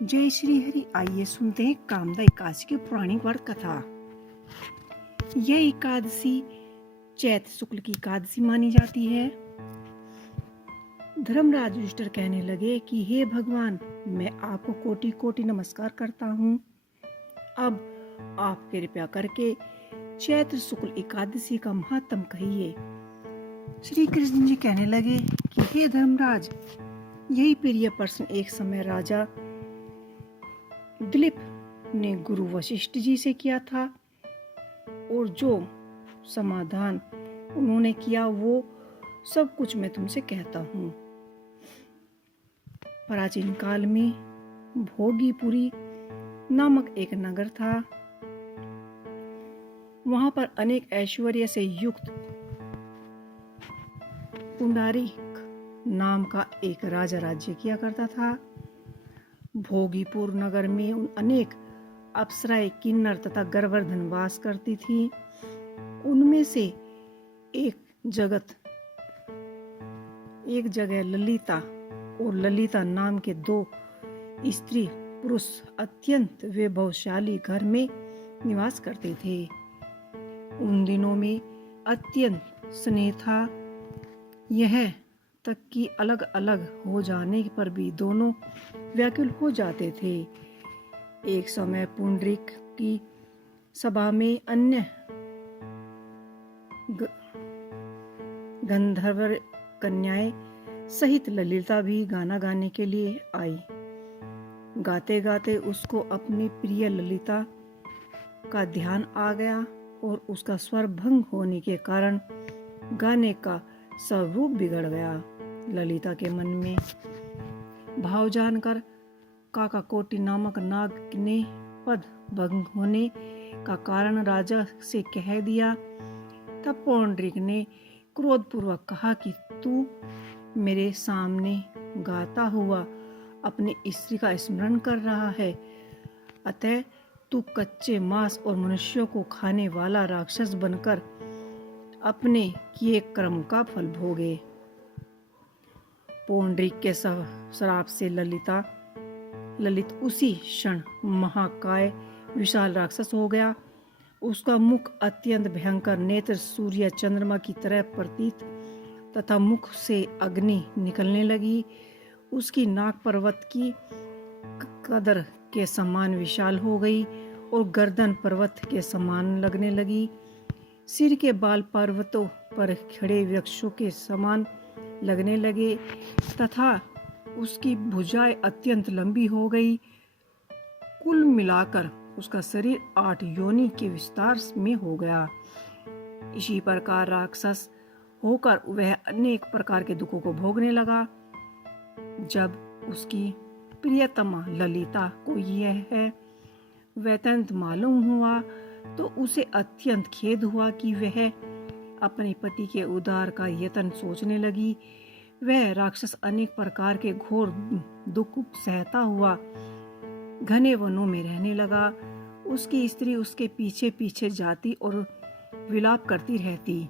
जय श्री हरि। आइए सुनते हैं कामदा एकादशी की पौराणिक वर्त कथा। यह एकादशी चैत्र शुक्ल की एकादशी मानी जाती है। धर्मराज युधिष्ठिर कहने लगे कि हे भगवान, मैं आपको कोटि कोटि नमस्कार करता हूँ। अब आप कृपया करके चैत्र शुक्ल एकादशी का महात्म कहिए। श्री कृष्ण जी कहने लगे कि हे धर्मराज, यही प्रिय प्रश्न एक समय राजा दिलीप ने गुरु वशिष्ठ जी से किया था, और जो समाधान उन्होंने किया वो सब कुछ मैं तुमसे कहता हूँ। प्राचीन काल में भोगीपुरी नामक एक नगर था। वहां पर अनेक ऐश्वर्य से युक्त पुंडरीक नाम का एक राजा राज्य किया करता था। भोगीपुर नगर में अनेक अप्सराएं, किन्नर तथा गवर्धन वास करती थी। उनमें से एक जगह ललिता और ललिता नाम के दो स्त्री पुरुष अत्यंत वैभवशाली घर में निवास करते थे। उन दिनों में अत्यंत स्नेह था। यह तक कि अलग अलग हो जाने पर भी दोनों व्याकुल हो जाते थे। एक समय पुंडरीक की सभा में अन्य गंधर्व कन्याएं सहित ललिता भी गाना गाने के लिए आई। गाते गाते उसको अपनी प्रिय ललिता का ध्यान आ गया और उसका स्वर भंग होने के कारण गाने का स्वरूप बिगड़ गया। ललिता के मन में भाव जानकर काकाकोटि नामक नाग ने पद भंग होने का कारण राजा से कह दिया। तब पुंडरीक ने क्रोधपूर्वक कहा कि तू मेरे सामने गाता हुआ अपनी स्त्री का स्मरण कर रहा है, अतः तू कच्चे मांस और मनुष्यों को खाने वाला राक्षस बनकर अपने किए कर्म का फल भोगे। पुंडरीक के श्राप से ललित उसी क्षण महाकाय विशाल राक्षस हो गया। उसका मुख अत्यंत भयंकर, नेत्र सूर्य चंद्रमा की तरह प्रतीत तथा मुख से अग्नि निकलने लगी। उसकी नाक पर्वत की कदर के समान विशाल हो गई और गर्दन पर्वत के समान लगने लगी। सिर के बाल पर्वतों पर खड़े वृक्षों के समान लगने लगे तथा उसकी भुजाएं अत्यंत लंबी हो गई। कुल मिलाकर उसका शरीर 8 योनि के विस्तार में हो गया। इसी प्रकार राक्षस होकर वह अनेक प्रकार के दुखों को भोगने लगा। जब उसकी प्रियतमा ललिता को यह वैतंत मालूम हुआ तो उसे अत्यंत खेद हुआ कि वह अपने पति के उद्धार का यत्न सोचने लगी। वह राक्षस अनेक प्रकार के घोर दुख सहता हुआ घने वनों में रहने लगा। उसकी स्त्री उसके पीछे पीछे जाती और विलाप करती रहती।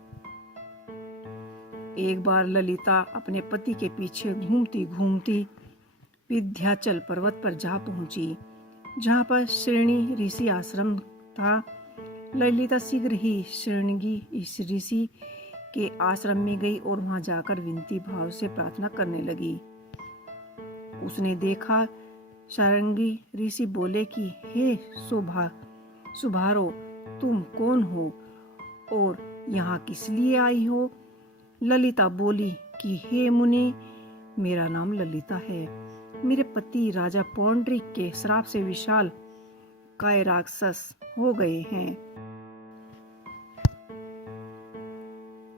एक बार ललिता अपने पति के पीछे घूमती घूमती विंध्याचल पर्वत पर जा पहुंची, जहां पर श्रेणी ऋषि आश्रम था। ललिता शीघ्र ही श्रेणगी इस ऋषि के आश्रम में गई और वहां जाकर विनती भाव से प्रार्थना करने लगी। उसने देखा सारंगी ऋषि बोले कि हे सुभारो, तुम कौन हो और यहाँ किस लिए आई हो? ललिता बोली कि हे मुनि, मेरा नाम ललिता है। मेरे पति राजा पुंडरीक के श्राप से विशाल काय राक्षस हो गए हैं।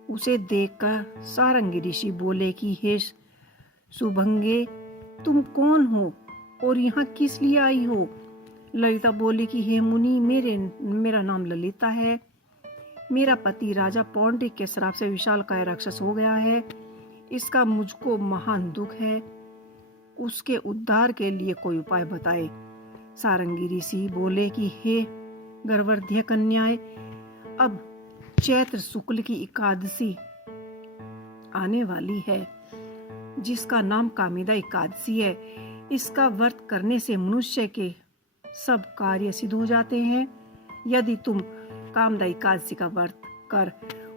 उसे देखकर सारंगी ऋषि बोले कि हे सुभंगे, तुम कौन हो और यहाँ किस लिए आई हो? ललिता बोली कि हे मुनि, मेरा नाम ललिता है। मेरा पति राजा पुंडरीक के श्राप से विशाल काय राक्षस हो गया है। इसका मुझको महान दुख है। उसके उद्धार के लिए कोई उपाय बताए। सारंगी ऋषि बोले कि हे गर्वर्ध्य कन्याएं, अब चैत्र शुक्ल की एकादशी आने वाली है, जिसका नाम कामिदा एकादशी है। इसका व्रत करने से मनुष्य के सब कार्य सिद्ध हो जाते हैं। यदि तुम कामदा एकादशी का व्रत कर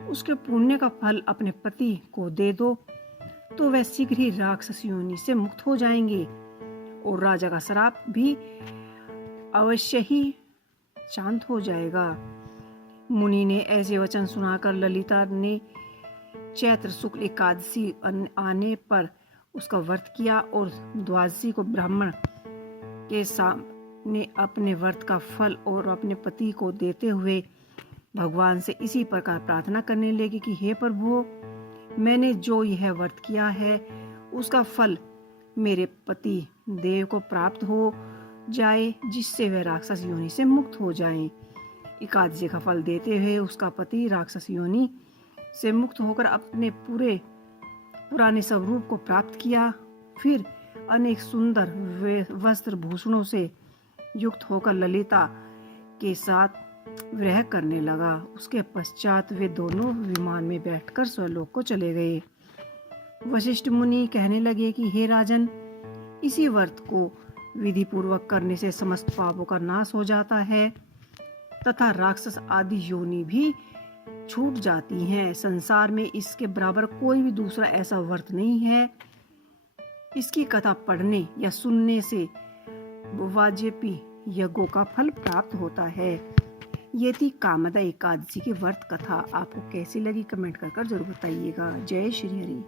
उसके पुण्य का फल अपने पति को दे दो तो वह शीघ्र ही राक्षस योनि से मुक्त हो जाएंगे और राजा का श्राप भी अवश्य ही शांत हो जाएगा। मुनि ने ऐसे वचन सुनाकर ललिता ने चैत्र शुक्ल एकादशी आने पर उसका व्रत किया और द्वादशी को ब्राह्मण के सामने अपने व्रत का फल और अपने पति को देते हुए भगवान से इसी प्रकार प्रार्थना करने लगी कि हे प्रभु, मैंने जो यह व्रत किया है उसका फल मेरे पति देव को प्राप्त हो जाए, जिससे वह राक्षस योनि से मुक्त हो जाएं। एकादशी का फल देते हुए उसका पति राक्षस योनि से मुक्त होकर अपने पुराने स्वरूप को प्राप्त किया। फिर अनेक सुंदर वस्त्र भूषणों से युक्त होकर ललिता के साथ विरह करने लगा। उसके पश्चात वे दोनों विमान में बैठकर स्वर्गलोक को चले गए। वशिष्ठ मुनि कहने लगे कि हे राजन, इसी व्रत को विधि पूर्वक करने से समस्त पापों का नाश हो जाता है तथा राक्षस आदि योनि भी छूट जाती हैं। संसार में इसके बराबर कोई भी दूसरा ऐसा व्रत नहीं है। इसकी कथा पढ़ने या सुनने से वाजपेयी यज्ञों का फल प्राप्त होता है। ये थी कामदा एकादशी की व्रत कथा। आपको कैसी लगी कमेंट कर जरूर बताइएगा। जय श्री हरि।